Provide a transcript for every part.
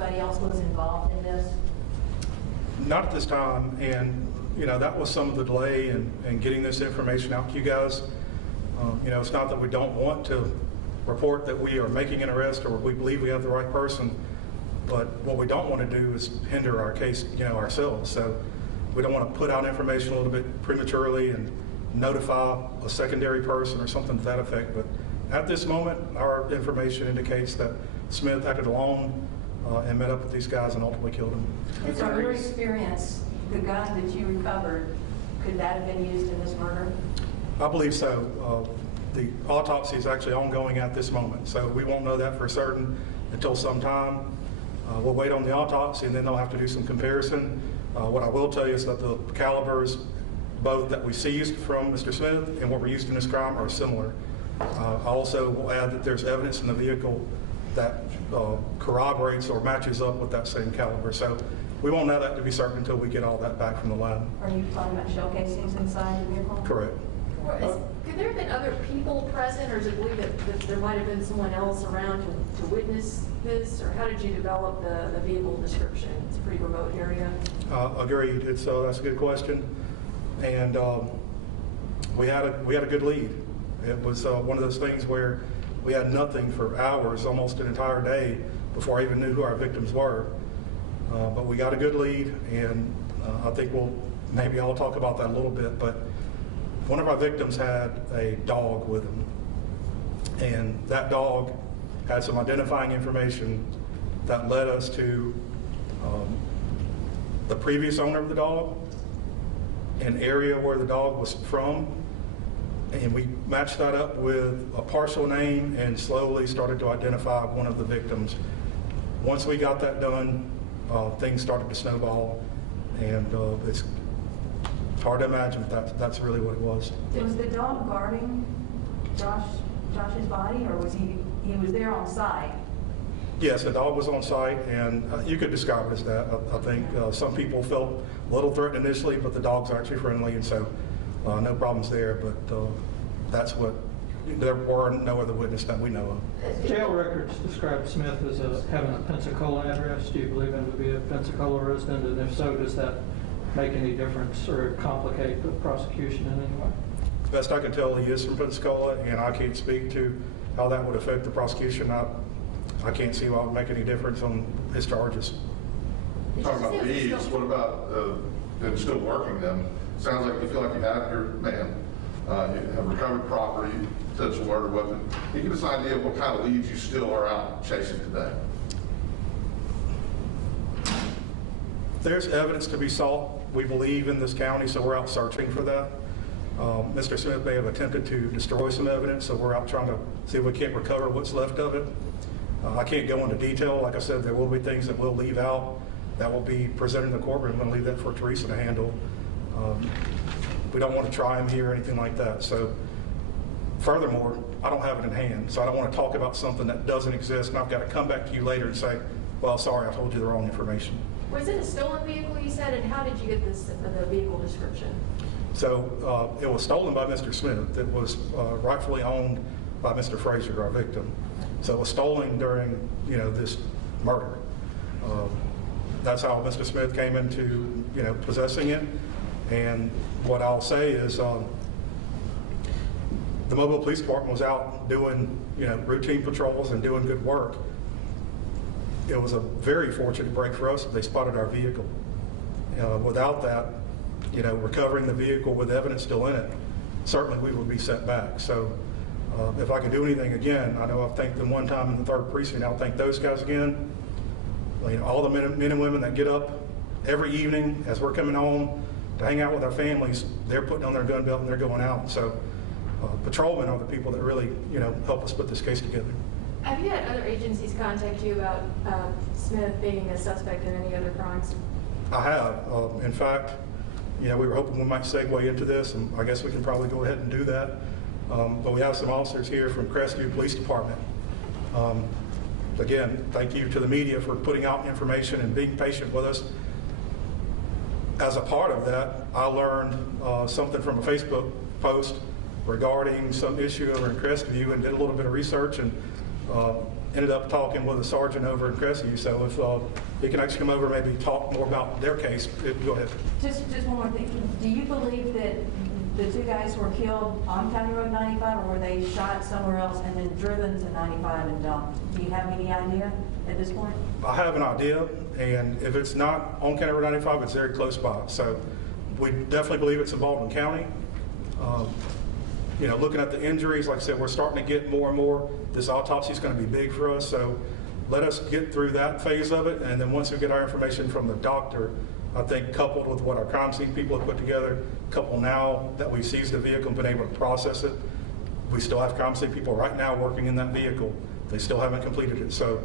anybody else was involved in this? Not at this time, and that was some of the delay in getting this information out to you guys. It's not that we don't want to report that we are making an arrest or we believe we have the right person, but what we don't want to do is hinder our case, ourselves. So we don't want to put out information a little bit prematurely and notify a secondary person or something to that effect. But at this moment, our information indicates that Smith acted alone and met up with these guys and ultimately killed them. From your experience, the gun that you recovered, could that have been used in this murder? I believe so. The autopsy is actually ongoing at this moment, so we won't know that for certain until some time. We'll wait on the autopsy, and then they'll have to do some comparison. What I will tell you is that the calibers, both that we seized from Mr. Smith and what were used in this crime, are similar. I also will add that there's evidence in the vehicle that corroborates or matches up with that same caliber. So we won't know that to be certain until we get all that back from the lab. Are you talking about shell casings inside the vehicle? Correct. Could there have been other people present, or is it believed that there might have been someone else around to witness this, or how did you develop the vehicle description? It's a pretty remote area. Agreed. That's a good question, and we had a good lead. It was one of those things where we had nothing for hours, almost an entire day, before I even knew who our victims were. But we got a good lead, and I think maybe I'll talk about that a little bit. But one of our victims had a dog with him, and that dog had some identifying information that led us to the previous owner of the dog, an area where the dog was from, and we matched that up with a partial name and slowly started to identify one of the victims. Once we got that done, things started to snowball, and it's hard to imagine that's really what it was. Was the dog guarding Josh's body, or was he was there on site? Yes, the dog was on site, and you could describe it as that. I think some people felt a little threatened initially, but the dog's actually friendly, and so no problems there. But that's what, there were no other witness that we know of. Jail records describe Smith as having a Pensacola address. Do you believe him to be a Pensacola resident? And if so, does that make any difference or complicate the prosecution in any way? Best I can tell, he is from Pensacola, and I can't speak to how that would affect the prosecution. I can't see why it would make any difference on his charges. Talking about leads, what about them still working them? Sounds like you feel like you have your man, you have recovered property, potential murder weapon. Can you give us an idea of what kind of leads you still are out chasing today? There's evidence to be sought, we believe, in this county, so we're out searching for that. Mr. Smith may have attempted to destroy some evidence, so we're out trying to see if we can't recover what's left of it. I can't go into detail. Like I said, there will be things that we'll leave out that will be presented in the courtroom. I'm going to leave that for Teresa to handle. We don't want to try him here or anything like that. So, furthermore, I don't have it in hand, so I don't want to talk about something that doesn't exist, and I've got to come back to you later and say, well, sorry, I told you the wrong information. Was it a stolen vehicle, you said, and how did you get the vehicle description? So it was stolen by Mr. Smith. It was rightfully owned by Mr. Frazier, our victim. So it was stolen during, this murder. That's how Mr. Smith came into, possessing it. And what I'll say is the Mobile Police Department was out doing, routine patrols and doing good work. It was a very fortunate break for us that they spotted our vehicle. Without that, recovering the vehicle with evidence still in it, certainly we would be set back. So if I can do anything again, I know I've thanked them one time in the 3rd Precinct, I'll thank those guys again. All the men and women that get up every evening as we're coming home to hang out with our families, they're putting on their gun belt and they're going out. So patrolmen are the people that really, help us put this case together. Have you had other agencies contact you about Smith being a suspect in any other crimes? I have. In fact, we were hoping we might segue into this, and I guess we can probably go ahead and do that. But we have some officers here from Crestview Police Department. Again, thank you to the media for putting out information and being patient with us. As a part of that, I learned something from a Facebook post regarding some issue over in Crestview and did a little bit of research, and ended up talking with a sergeant over in Crestview, so if he can actually come over, maybe talk more about their case, go ahead. Just one more thing. Do you believe that the two guys were killed on County Road 95, or were they shot somewhere else and then driven to 95 and dumped? Do you have any idea at this point? I have an idea, and if it's not on County Road 95, it's very close by. So we definitely believe it's in Baldwin County. You know, looking at the injuries, like I said, we're starting to get more and more. This autopsy is going to be big for us, so let us get through that phase of it, and then once we get our information from the doctor, I think coupled with what our crime scene people have put together, coupled now that we've seized the vehicle and been able to process it, we still have crime scene people right now working in that vehicle. They still haven't completed it. So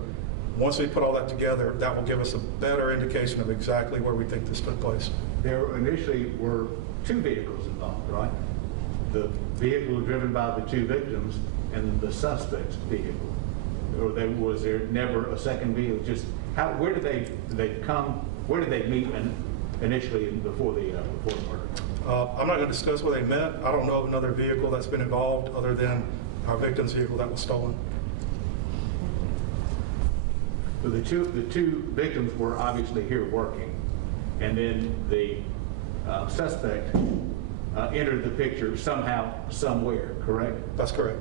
once we put all that together, that will give us a better indication of exactly where we think this took place. There initially were 2 vehicles involved, right? The vehicle driven by the 2 victims and the suspect's vehicle. Or was there never a second vehicle? Just where did they come? Where did they meet initially before the murder? I'm not going to discuss where they met. I don't know of another vehicle that's been involved other than our victim's vehicle that was stolen. So the two victims were obviously here working, and then the suspect entered the picture somehow, somewhere, correct? That's correct.